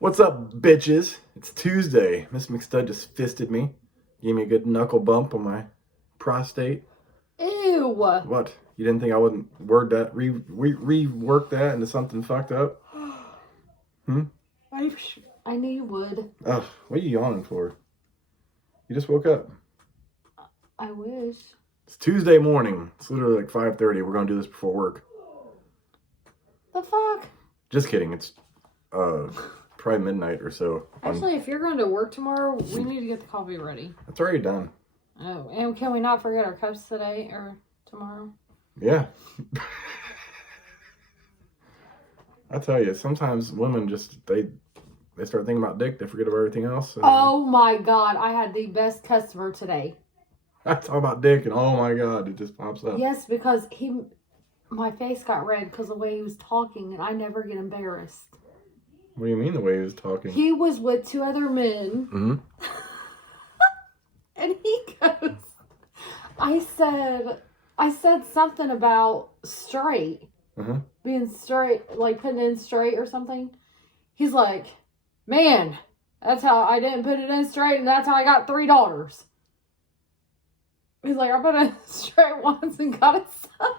What's up, bitches? It's Tuesday. Miss McStud just fisted me. Gave me a good knuckle bump on my prostate. Ew. What? You didn't think I wouldn't rework that into something fucked up? I knew you would. Ugh, what are you yawning for? You just woke up. I wish. It's Tuesday morning. It's literally like 5:30. We're gonna do this before work. The fuck? Just kidding. It's probably midnight or so. Actually, if you're going to work tomorrow, we need to get the coffee ready. It's already done. Oh, and can we not forget our cups today or tomorrow? Yeah. I tell you, sometimes women just they start thinking about dick, they forget about everything else. Oh my god, I had the best customer today. I talk about dick and oh my god, it just pops up. Yes, because my face got red because of the way he was talking, and I never get embarrassed. What do you mean the way he was talking? He was with two other men. Mm-hmm. And he goes, I said something about straight. Uh-huh. Being straight, like putting it in straight or something. He's like, man, that's how I didn't put it in straight, and that's how I got $3. He's like, I put it in straight once and got it son.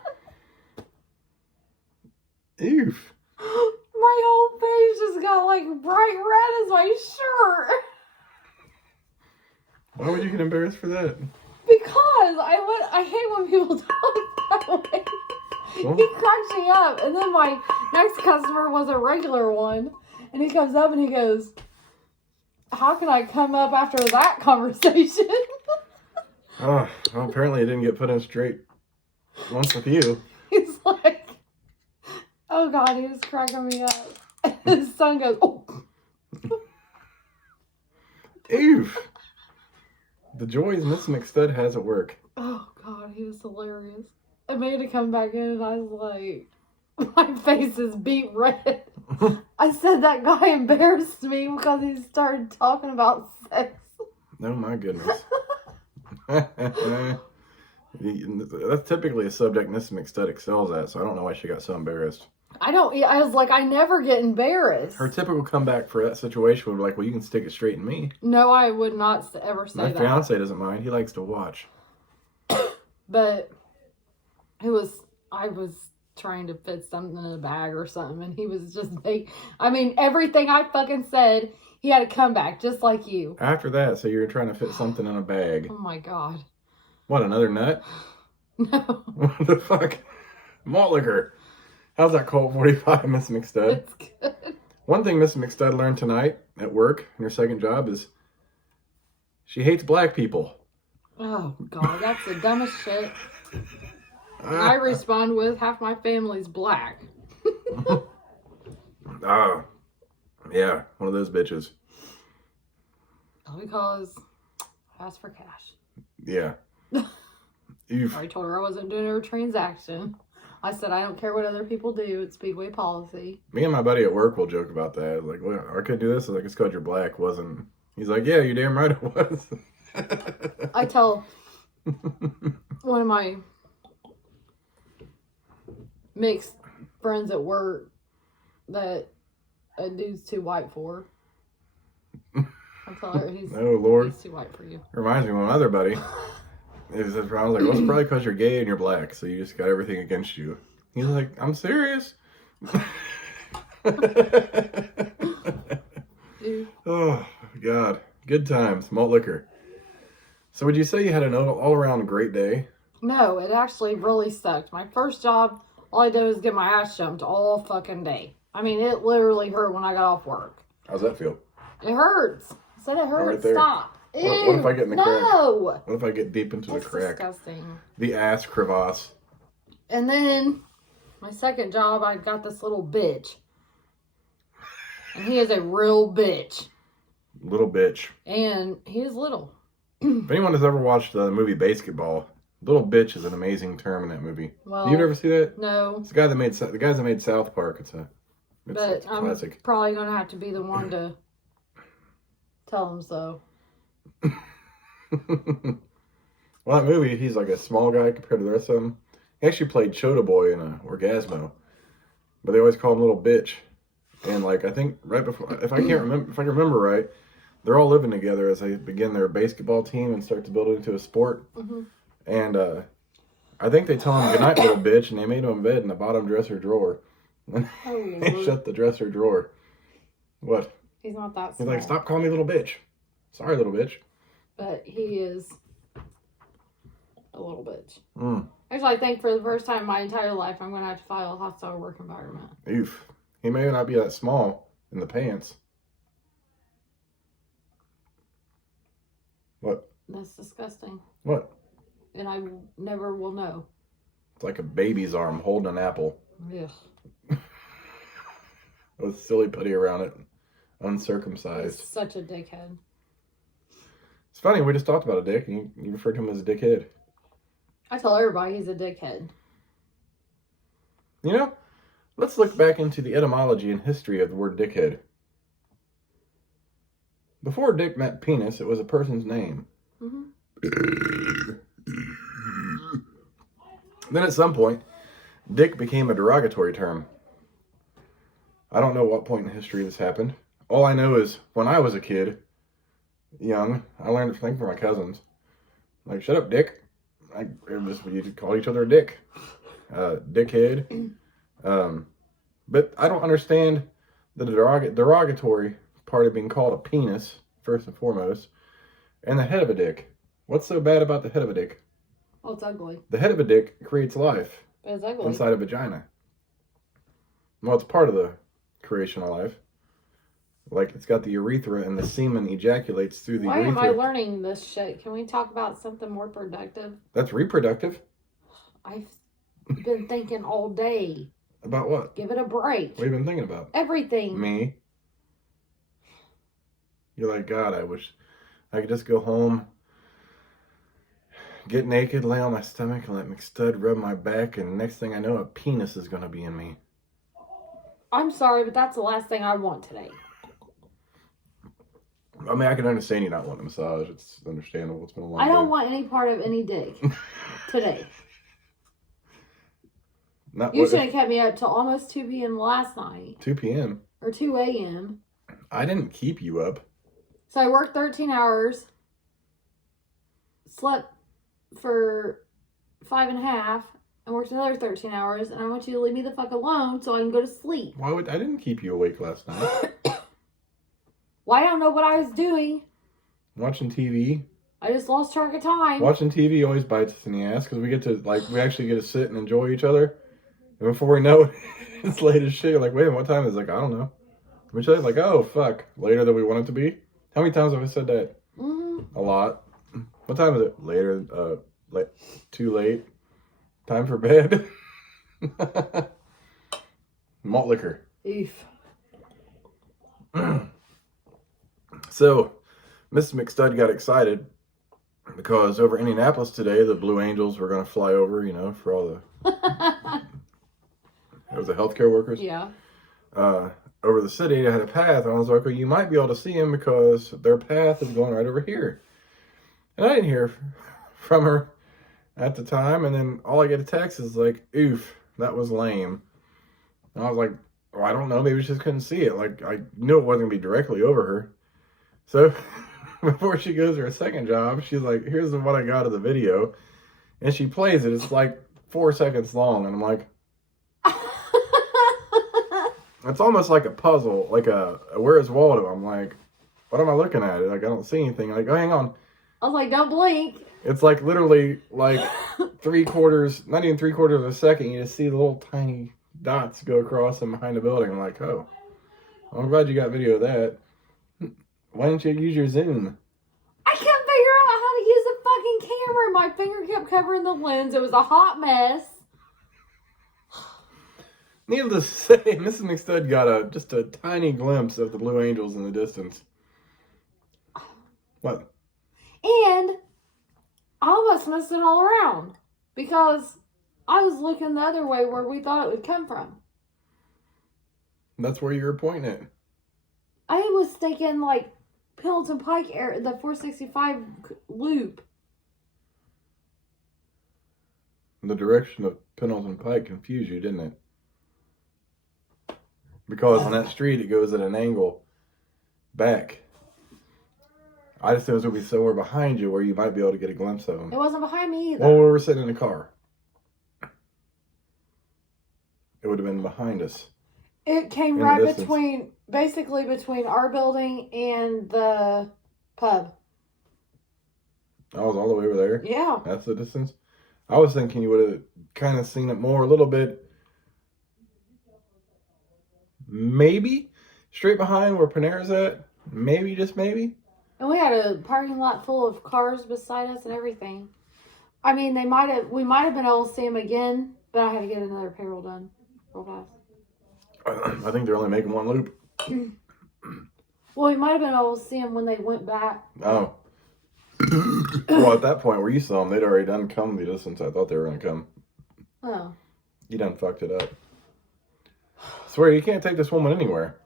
Oof. My whole face just got like bright red as my shirt. Why would you get embarrassed for that? Because I hate when people talk that way. Well, He cracks me up. And then my next customer was a regular one. And he comes up and he goes, how can I come up after that conversation? well, apparently it didn't get put in straight once with you. He's like, oh God, he was cracking me up. And his son goes, oh. Oof. The joys Miss McStud has at work. Oh God, he was hilarious. I made it come back in and I was like, my face is beet red. I said that guy embarrassed me because he started talking about sex. Oh my goodness. That's typically a subject Miss McStud excels at, so I don't know why she got so embarrassed. I was like, I never get embarrassed. Her typical comeback for that situation would be like, well, you can stick it straight in me. No, I would not ever say My that. fiance doesn't mind. He likes to watch. But I was trying to fit something in a bag or something, and he was just everything I fucking said, he had a comeback, just like you. After that, so you're trying to fit something in a bag. Oh my God. What, another nut? No. What the fuck? Malt liquor. How's that Colt 45, Miss McStud? It's good. One thing Miss McStud learned tonight at work in her second job is she hates black people. Oh God, that's the dumbest shit. I respond with, half my family's black. Yeah, one of those bitches. Because I asked for cash. Yeah. I told her I wasn't doing a transaction. I said, I don't care what other people do. It's Speedway policy. Me and my buddy at work will joke about that. Like, well, I couldn't do this. I was like, it's because you're black. Wasn't. He's like, yeah, you're damn right it was. I tell one of my mixed friends at work that a dude's too white for. I tell her he's too white for you. Reminds me of my other buddy. I was like, well, it's probably because you're gay and you're black, so you just got everything against you. He's like, I'm serious. Oh, God. Good times. Malt liquor. So would you say you had an all-around great day? No, it actually really sucked. My first job, all I did was get my ass jumped all fucking day. I mean, it literally hurt when I got off work. How's that feel? It hurts. I said it hurts. Right, stop. What if I get in the crack? No. What if I get deep into the crack? Disgusting. The ass crevasse. And then my second job, I got this little bitch. And he is a real bitch. Little bitch. And he is little. If anyone has ever watched the movie Basketball, little bitch is an amazing term in that movie. Well, you ever see that? No. It's the guys that made South Park. It's a classic. I'm probably gonna have to be the one to tell him so. Well, that movie, he's like a small guy compared to the rest of them. He actually played Chota Boy in Orgasmo, but they always call him Little Bitch. And like I think right before, if I can remember right, they're all living together as they begin their basketball team and start to build it into a sport. Mm-hmm. And I think they tell him goodnight, little bitch, and they made him a bed in the bottom dresser drawer. And they Lord. shut the dresser drawer. What? He's not that He's small. like, stop calling me little bitch. Sorry, little bitch. But he is a little bitch. Mm. Actually, I think for the first time in my entire life, I'm going to have to file a hostile work environment. Oof. He may not be that small in the pants. What? That's disgusting. What? And I never will know. It's like a baby's arm holding an apple. Ugh. With silly putty around it. Uncircumcised. He's such a dickhead. It's funny, we just talked about a dick, and you referred to him as a dickhead. I tell everybody he's a dickhead. You know, let's look back into the etymology and history of the word dickhead. Before dick meant penis, it was a person's name. Mm-hmm. Then at some point, dick became a derogatory term. I don't know what point in history this happened. All I know is when I was a kid, young, I learned to think from my cousins. Like, shut up, dick. It was, you call each other a dick. Dickhead. But I don't understand the derogatory part of being called a penis, first and foremost, and the head of a dick. What's so bad about the head of a dick? Oh, it's ugly. The head of a dick creates life But it's ugly. inside a vagina. Well, it's part of the creation of life. Like, it's got the urethra and the semen ejaculates through the Why urethra. am I learning this shit? Can we talk about something more productive? That's reproductive. I've been thinking all day. About what? Give it a break. What have you been thinking about? Everything. Me. You're like, God, I wish I could just go home, get naked, lay on my stomach, and let McStud rub my back, and next thing I know, a penis is going to be in me. I'm sorry, but that's the last thing I want today. I mean, I can understand you not wanting a massage. It's understandable. It's been a long I don't day. want any part of any dick today. Not You what should have kept me up till almost 2 p.m. last night. 2 p.m. Or 2 a.m. I didn't keep you up. So I worked 13 hours. Slept for 5.5. And worked another 13 hours. And I want you to leave me the fuck alone so I can go to sleep. Why would I didn't keep you awake last night? Well, I don't know what I was doing. Watching TV. I just lost track of time. Watching TV always bites us in the ass because we get to, like, we actually get to sit and enjoy each other. And before we know it, it's late as shit. You're like, wait, what time is it? Like, I don't know. Which is like, oh, fuck. Later than we want it to be. How many times have I said that? Mm-hmm. A lot. What time is it? Later. Too late. Time for bed. Malt liquor. Oof. So, Mrs. McStud got excited because over Indianapolis today, the Blue Angels were going to fly over, you know, for all the... It was the healthcare workers. Yeah. Over the city, they had a path. And I was like, well, you might be able to see them because their path is going right over here. And I didn't hear from her at the time. And then all I get a text is like, oof, that was lame. And I was like, well, I don't know. Maybe she just couldn't see it. Like, I knew it wasn't going to be directly over her. So before she goes to her second job, she's like, here's what I got of the video. And she plays it. It's like 4 seconds long. And I'm like, it's almost like a puzzle, like a Where's Waldo? I'm like, what am I looking at? Like, I don't see anything. Like, oh, hang on. I was like, don't blink. It's like literally like 3/4, not even 3/4 of a second. You just see the little tiny dots go across and behind the building. I'm like, oh, I'm glad you got video of that. Why didn't you use your Zoom? I couldn't figure out how to use the fucking camera. My finger kept covering the lens. It was a hot mess. Needless to say, Mrs. McStud got just a tiny glimpse of the Blue Angels in the distance. What? And I almost messed it all around because I was looking the other way where we thought it would come from. That's where you were pointing at. I was thinking like Pendleton Pike area, the 465 loop. The direction of Pendleton Pike confused you, didn't it? Because on that street, it goes at an angle back. I just thought it was going to be somewhere behind you where you might be able to get a glimpse of them. It wasn't behind me either. Well, we were sitting in the car. It would have been behind us. It came right between, basically between our building and the pub. I was all the way over there? Yeah. That's the distance? I was thinking you would have kind of seen it more, a little bit. Maybe straight behind where Panera's at. Maybe, just maybe. And we had a parking lot full of cars beside us and everything. I mean, we might have been able to see them again, but I had to get another payroll done real fast. I think they're only making one loop. Well, we might have been able to see them when they went back. Oh. Well, at that point where you saw them, they'd already done come the distance I thought they were going to come. Oh. You done fucked it up. I swear, you can't take this woman anywhere.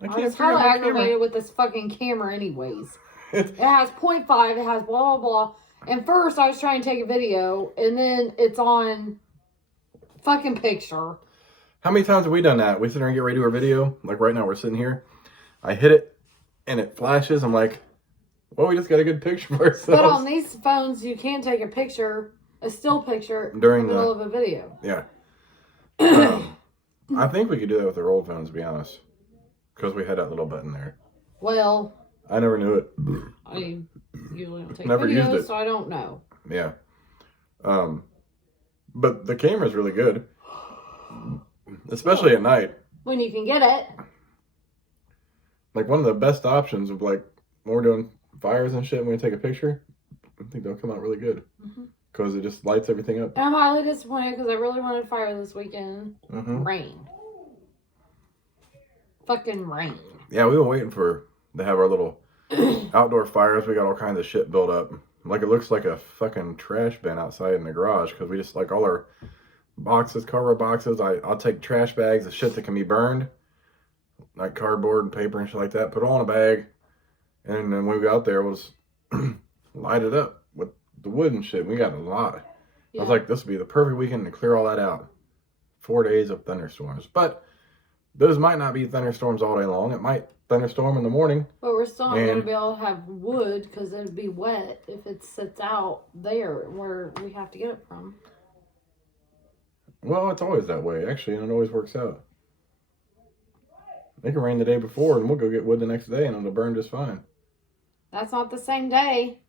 I was kind of aggravated with this fucking camera anyways. It has 0.5, it has blah, blah, blah. And first, I was trying to take a video, and then it's on fucking picture. How many times have we done that? We sit there and get ready to do our video. Like right now, we're sitting here. I hit it, and it flashes. I'm like, well, we just got a good picture for ourselves. But on these phones, you can take a still picture during in the middle of a video. Yeah. I think we could do that with our old phones, to be honest. Because we had that little button there. Well, I never knew it. I usually don't take Never used videos, it. so I don't know. Yeah. But the camera's really good. Especially at night. When you can get it. Like one of the best options of like, when we're doing fires and shit, when we take a picture, I think they'll come out really good. Because it just lights everything up. And I'm highly disappointed because I really wanted fire this weekend. Rain. Fucking rain. Yeah, we were waiting to have our little outdoor fires. We got all kinds of shit built up. Like it looks like a fucking trash bin outside in the garage because we just like all our boxes, cardboard boxes. I'll take trash bags of shit that can be burned, like cardboard and paper and shit like that. Put it all in a bag, and then when we got out there, was light it up with the wood and shit. We got a lot. Yeah. I was like, this would be the perfect weekend to clear all that out. 4 days of thunderstorms, but those might not be thunderstorms all day long. It might thunderstorm in the morning. But we're still not going to be able to have wood because it would be wet if it sits out there where we have to get it from. Well, it's always that way, actually, and it always works out. It can rain the day before, and we'll go get wood the next day, and it'll burn just fine. That's not the same day.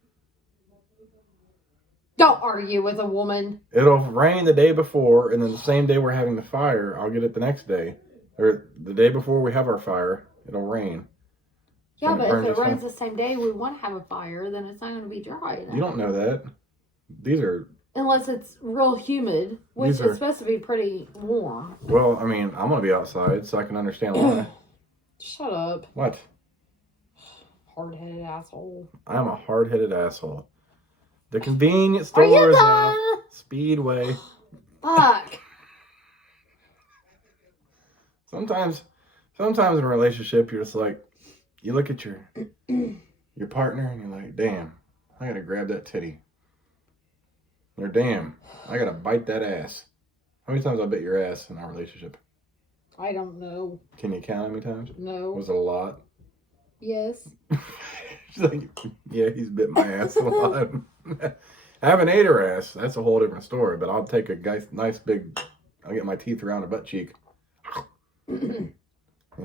Don't argue with a woman. It'll rain the day before, and then the same day we're having the fire, I'll get it the next day. Or the day before we have our fire, it'll rain. Yeah, but if it rains the same day we want to have a fire, then it's not going to be dry enough. You don't know that. These are... Unless it's real humid, which is supposed to be pretty warm. Well, I mean, I'm going to be outside, so I can understand why. Shut up. What? Hard-headed asshole. I'm a hard-headed asshole. The convenience store is out. Speedway. Fuck. Sometimes in a relationship, you're just like, you look at your partner and you're like, damn, I gotta grab that titty. Or damn, I gotta bite that ass. How many times I bit your ass in our relationship? I don't know. Can you count how many times? No. Was it a lot? Yes. She's like, yeah, he's bit my ass a lot. I haven't ate her ass. That's a whole different story. But I'll take a nice big, I'll get my teeth around her butt cheek. And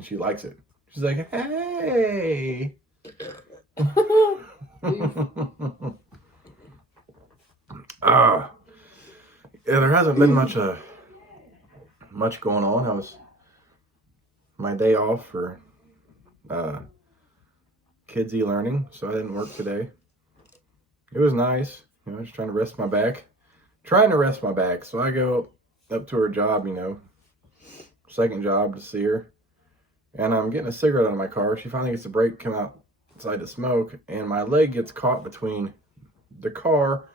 she likes it. She's like, hey. Yeah, there hasn't been much going on. I was my day off for kids e-learning, so I didn't work today. It was nice, you know, just trying to rest my back. So I go up to her job, you know, second job to see her, and I'm getting a cigarette out of my car. She finally gets a break, come outside to smoke, and my leg gets caught between the car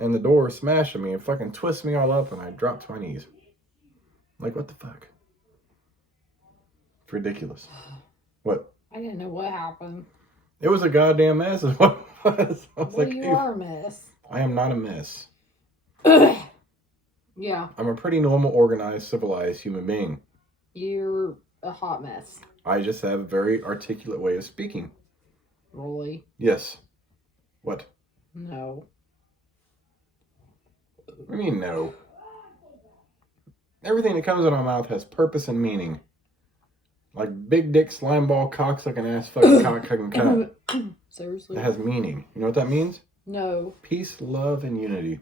and the door, smashing me and fucking twists me all up, and I drop to my knees. Like, what the fuck? It's ridiculous. What? I didn't know what happened. It was a goddamn mess is what it was. I was like, you are a mess. I am not a mess. Yeah. I'm a pretty normal, organized, civilized human being. You're a hot mess. I just have a very articulate way of speaking. Really? Yes. What? No. What do you mean, no? Everything that comes out of my mouth has purpose and meaning. Like big dick, slime ball, cocksucking ass, fucking cock-hugging cunt. Seriously? It has meaning. You know what that means? No. Peace, love, and unity.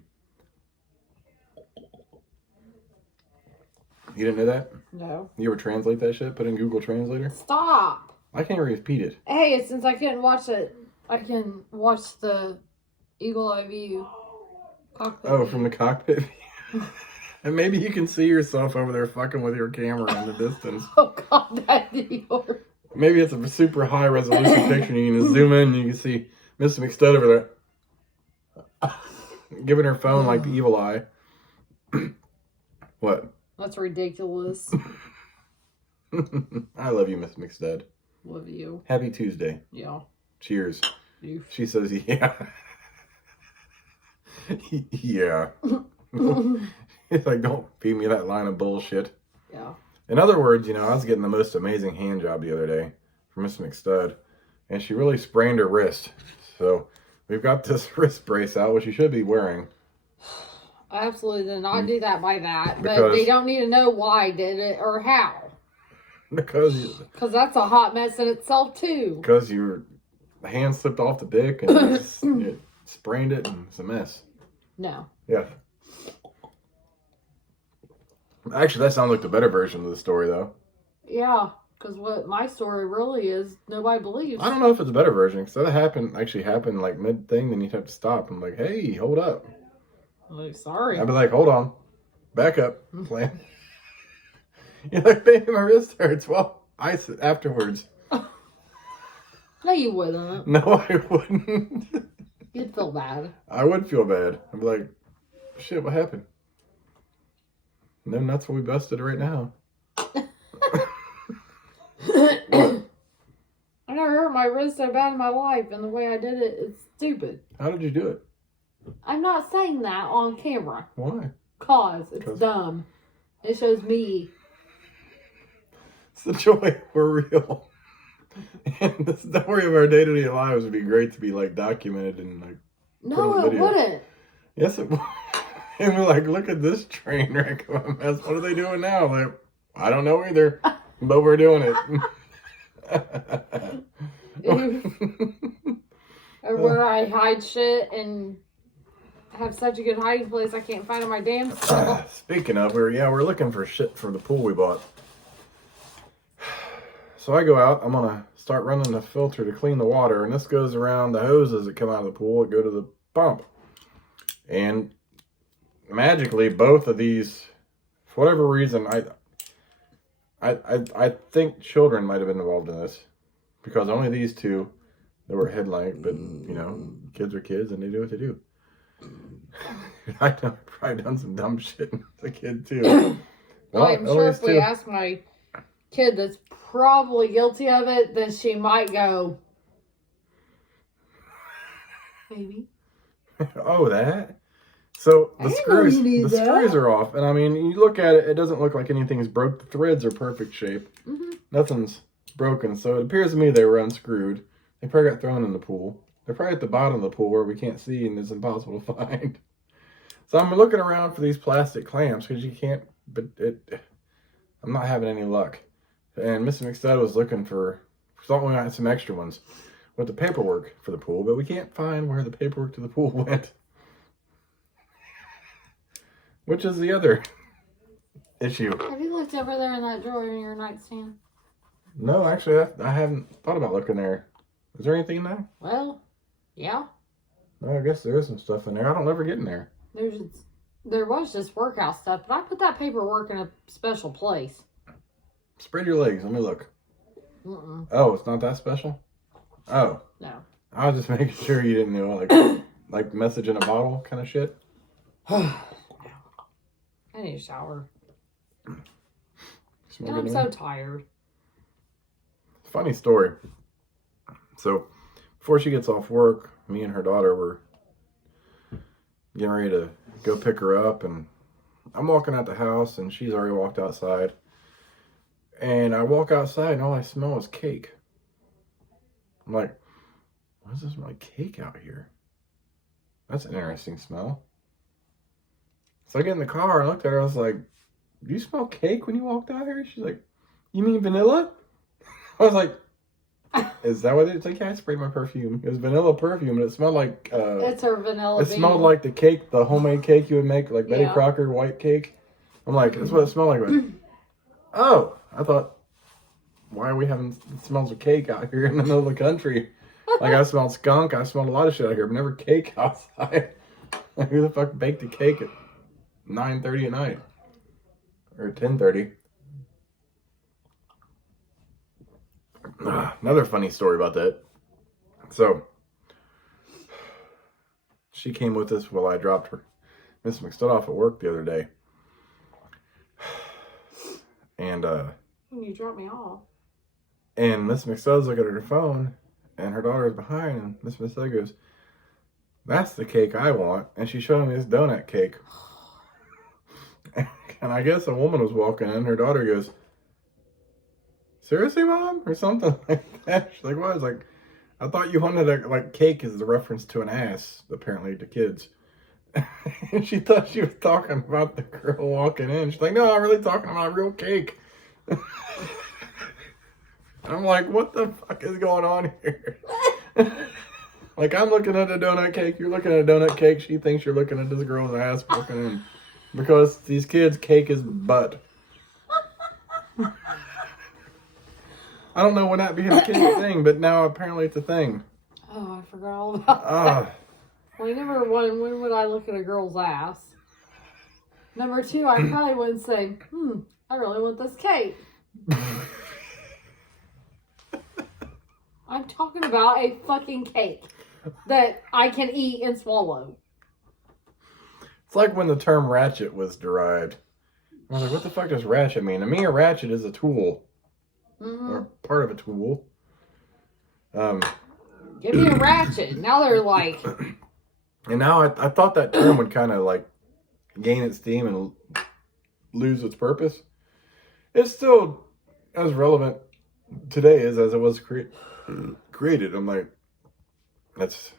You didn't know that? No. You ever translate that shit? Put in Google Translator? Stop. I can't repeat it. Hey, since I couldn't watch it, I can watch the Eagle Eye View cockpit. Oh, from the cockpit? And maybe you can see yourself over there fucking with your camera in the distance. Oh, God, that'd be horrible. Maybe it's a super high resolution picture and you can just zoom in and you can see Miss McStud over there. Giving her phone like the evil eye. What? That's ridiculous. I love you, Miss McStud. Love you. Happy Tuesday. Yeah. Cheers. You. She says, yeah. Yeah. It's like, don't feed me that line of bullshit. Yeah. In other words, I was getting the most amazing hand job the other day from Miss McStud. And she really sprained her wrist. So we've got this wrist brace out, which you should be wearing. I absolutely did not do that by that. But Because- they don't need to know why I did it or how. Because that's a hot mess in itself, too. your hand slipped off the dick and you sprained it and it's a mess. No. Yeah. Actually, that sounds like the better version of the story, though. Yeah. Because what my story really is, nobody believes. I don't know if it's a better version, because that actually happened like mid-thing, then you'd have to stop. I'm like, hey, hold up. Like, sorry. I'd be like, hold on. Back up. Plan. You're like, baby, my wrist hurts. Well, ice it afterwards. No, you wouldn't. No, I wouldn't. You'd feel bad. I would feel bad. I'd be like, shit, what happened? And then that's what we busted right now. I never hurt my wrist so bad in my life, and the way I did it is stupid. How did you do it? I'm not saying that on camera. Why? Cause it's dumb. It shows me. It's the joy. We're real. And the story of our day-to-day lives would be great to be like documented and like. No, it wouldn't. Yes, it would. And we're like, look at this train wreck of a mess. What are they doing now? Like, I don't know either, but we're doing it. Or where I hide shit and have such a good hiding place I can't find in my damn stuff. Speaking of, we're looking for shit for the pool we bought. So I go out. I'm gonna start running the filter to clean the water, and this goes around the hoses that come out of the pool that go to the pump. And magically, both of these, for whatever reason, I think children might have been involved in this, because only these two, they were headlight, but kids are kids and they do what they do. I've probably done some dumb shit as a kid too. Well, I'm sure if we ask my kid that's probably guilty of it, then she might go, maybe. Oh, that? So the screws are off, and I mean, you look at it, it doesn't look like anything's broke. The threads are perfect shape. Mm-hmm. Nothing's broken, so it appears to me they were unscrewed. They probably got thrown in the pool. They're probably at the bottom of the pool where we can't see and it's impossible to find. So I'm looking around for these plastic clamps because you can't, but I'm not having any luck. And Mr. McStud was looking for, thought we had some extra ones with the paperwork for the pool, but we can't find where the paperwork to the pool went. Which is the other issue. Have you looked over there in that drawer in your nightstand? No, actually, I haven't thought about looking there. Is there anything in there? Well, yeah. No, I guess there is some stuff in there. I don't ever get in there. There was just workout stuff, but I put that paperwork in a special place. Spread your legs. Let me look. Mm-mm. Oh, it's not that special? Oh. No. I was just making sure you didn't know, like message in a bottle kind of shit. I need a shower. I'm so tired. Funny story. So, before she gets off work, me and her daughter were getting ready to go pick her up, and I'm walking out the house, and she's already walked outside. And I walk outside and all I smell is cake. I'm like, why does it smell like cake out here? That's an interesting smell. So I get in the car and looked at her. I was like, do you smell cake when you walked out here? She's like, you mean vanilla? I was like, is that what it's like? Yeah, I sprayed my perfume. It was vanilla perfume, and it smelled like It's her vanilla. it smelled like the cake, the homemade cake you would make, like Betty Yeah. Crocker white cake. I'm like, that's what it smelled like. But, oh, I thought, why are we having smells of cake out here in the middle of the country? Like, I smelled skunk. I smelled a lot of shit out here, but never cake outside. Like, who the fuck baked a cake at 9:30 at night? Or 10:30? Another funny story about that. So, she came with us while I dropped her, Miss McStudd, off at work the other day. And, When you drop me off. And Miss McStudd's looking at her phone, and her daughter's behind, and Miss McStudd goes, that's the cake I want. And she showed me this donut cake. And I guess a woman was walking in, her daughter goes, seriously, Mom? Or something like that. She's like, what? I was like, I thought you wanted a, like, cake is the reference to an ass, apparently, to kids. And she thought she was talking about the girl walking in. She's like, no, I'm really talking about a real cake. I'm like, what the fuck is going on here? Like, I'm looking at a donut cake, you're looking at a donut cake, she thinks you're looking at this girl's ass walking in. Because these kids' cake is butt. I don't know when that became a kid's thing, but now apparently it's a thing. Oh, I forgot all about that. Well, number one, when would I look at a girl's ass? Number two, I probably wouldn't say, I really want this cake. I'm talking about a fucking cake that I can eat and swallow. It's like when the term ratchet was derived. I was like, what the fuck does ratchet mean? To me, a ratchet is a tool. Or part of a tool. Give me a ratchet. Now they're like... And now I thought that term would kind of like gain its steam and lose its purpose. It's still as relevant today as it was created. I'm like, that's...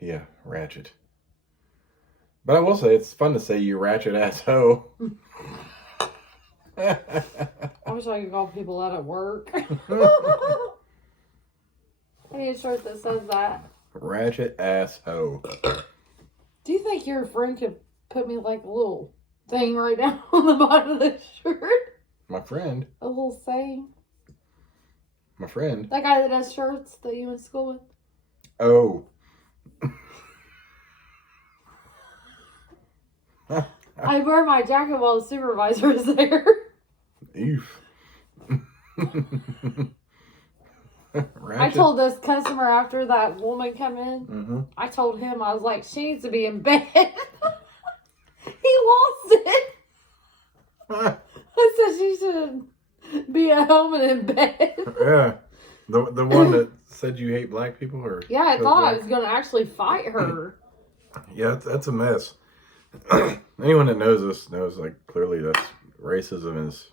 yeah, ratchet. But I will say, it's fun to say you ratchet ass hoe. I wish I could call people that at work. I need a shirt that says that. Ratchet ass hoe. Do you think your friend could put me like a little thing right down on the bottom of the shirt? My friend? A little saying? My friend? That guy that does shirts that you went to school with? Oh. I wear my jacket while the supervisor is there. Oof. I told this customer after that woman come in, I told him, I was like, she needs to be in bed. He lost it. I said she should be at home and in bed. Yeah. The one that said you hate black people? Or Yeah, I thought I was going to actually fight her. Yeah, that's a mess. Anyone that knows us knows, like, clearly that's racism is...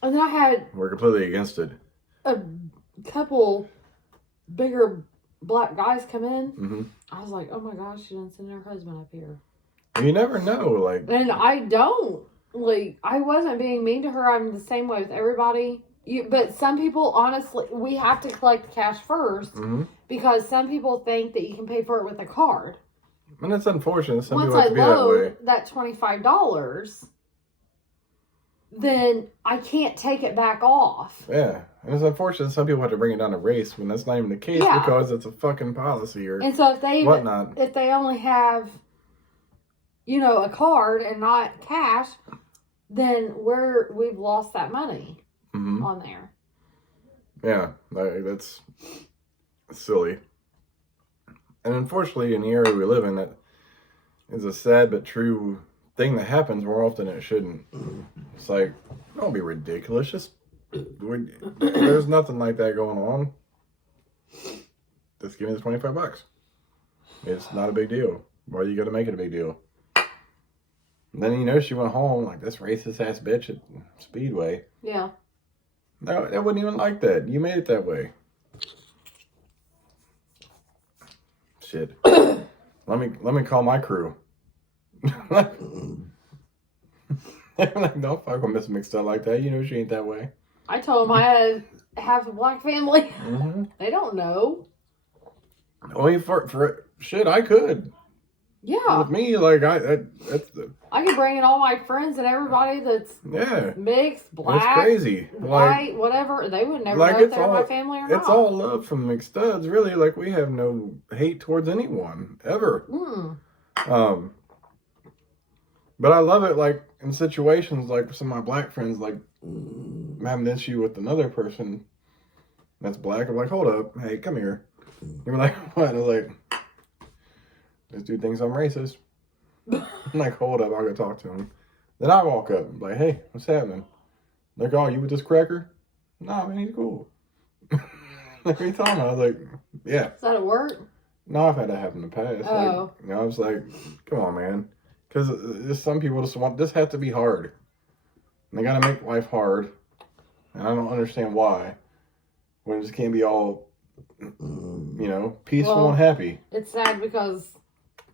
And then I had... We're completely against it. A couple bigger black guys come in. I was like, oh my gosh, she didn't send her husband up here. You never know, like... And I don't. Like, I wasn't being mean to her. I'm the same way with everybody. But some people, honestly, we have to collect the cash first. Because some people think that you can pay for it with a card. And it's unfortunate. Some Once people have I to be that way. load that $25, then I can't take it back off. Yeah. And it's unfortunate some people have to bring it down to race when that's not even the case because it's a fucking policy or and so if they whatnot. If they only have, a card and not cash, then we've lost that money on there. Yeah. That's silly. And unfortunately, in the area we live in, that is a sad but true thing that happens more often than it shouldn't. It's like, don't be ridiculous. There's nothing like that going on. Just give me the $25. It's not a big deal. Why you got to make it a big deal? And then, she went home like this racist ass bitch at Speedway. Yeah. No, it wasn't even like that. You made it that way. Shit. Let me call my crew. They're like, don't fuck with Miss Mixed Up like that. You know she ain't that way. I told them I had half a black family. Mm-hmm. They don't know. I mean, for shit, I could. Yeah. With me, like, I could bring in all my friends and everybody that's mixed, black, it's crazy. white, whatever. They would never like, know if they're my family or not. It's all love from Mixed Studs, really. Like, we have no hate towards anyone, ever. But I love it, like, in situations, like, some of my black friends, like, having an issue with another person that's black. I'm like, hold up. Hey, come here. They were like, what? I was like, this dude thinks I'm racist. I'm like, hold up, I'll go talk to him. Then I walk up, I'm like, hey, what's happening? Like, oh, you with this cracker? Nah, man, he's cool. Like, what are you talking about? I was like, yeah. Is that at work? No, I've had that happen in the past. Oh. Like, I was like, come on, man. Because some people just want, this has to be hard. And they got to make life hard. And I don't understand why. When it just can't be all, peaceful and happy. It's sad because...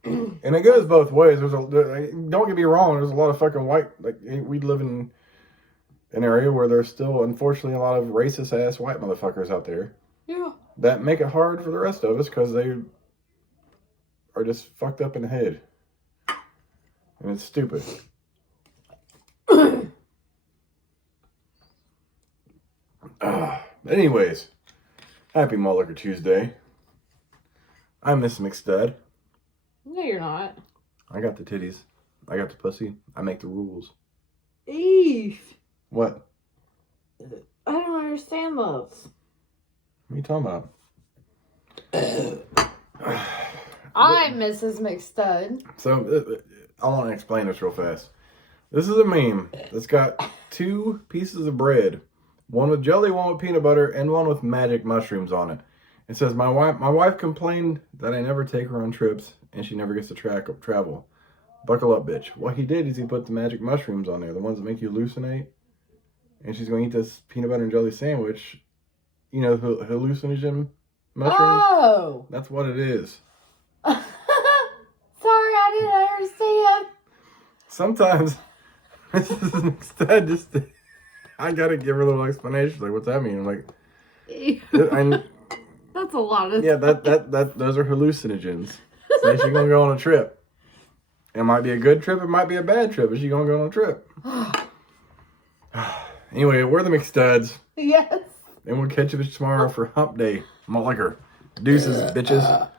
And it goes both ways. Don't get me wrong, there's a lot of fucking white, like, we live in an area where there's still, unfortunately, a lot of racist ass white motherfuckers out there. Yeah. That make it hard for the rest of us because they are just fucked up in the head. And it's stupid. Anyways, happy Malt Liquor Tuesday. I'm Miss McStud. No, you're not. I got the titties. I got the pussy. I make the rules. Eve. What? I don't understand those. What are you talking about? I'm Mrs. McStud. So, I want to explain this real fast. This is a meme that's got 2 pieces of bread. One with jelly, one with peanut butter, and one with magic mushrooms on it. It says, my wife complained that I never take her on trips, and she never gets to travel. Buckle up, bitch. What he did is he put the magic mushrooms on there, the ones that make you hallucinate. And she's going to eat this peanut butter and jelly sandwich. You know, hallucinogen mushrooms? Oh! That's what it is. Sorry, I didn't understand. Sometimes, instead, I gotta give her a little explanation. Like, what's that mean? I'm like, that's a lot of those are hallucinogens. So she's gonna go on a trip. It might be a good trip, it might be a bad trip, but she's gonna go on a trip. Anyway, we're the McStuds. Yes. And we'll catch you tomorrow for Hump Day. Malt Liquor. Deuces, bitches.